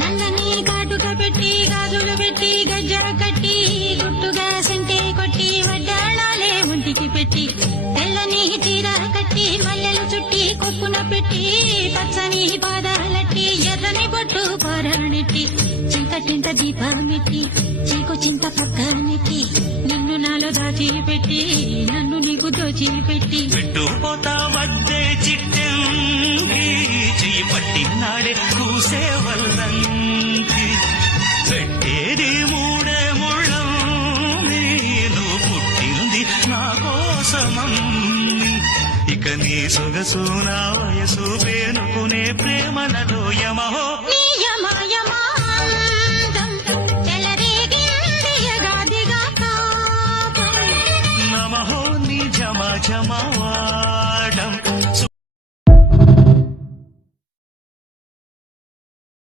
నల్లని కాటుక పెట్టి గాజులు పెట్టి గజ్జ కట్టి గుట్టుగా సంటే కొట్టి వడ్డాణాలే ఒంటికి పెట్టి తెల్లని చీర కట్టి మల్లెలు చుట్టి కొప్పున పెట్టి పచ్చని పాదాలట్టి ఎర్రని బొట్టు పారాణెట్టి చింతటింత దీపమెట్టి చీకు చింత పక్కనెట్టి నిన్ను నాలో దాచిపెట్టి నన్ను నీకు దోచిపెట్టి పెట్టుపోతా వద్దే చిట్టంగి చెయ్యి పట్టినాడే కూసే వల్లంకి పెట్టేది మూడే ముళ్ళం నువ్వు పుట్టింది నా కోసమమ్మి ఇక నీ సొగసు నా వయసు పేనుకునే ప్రేమలలో యమహో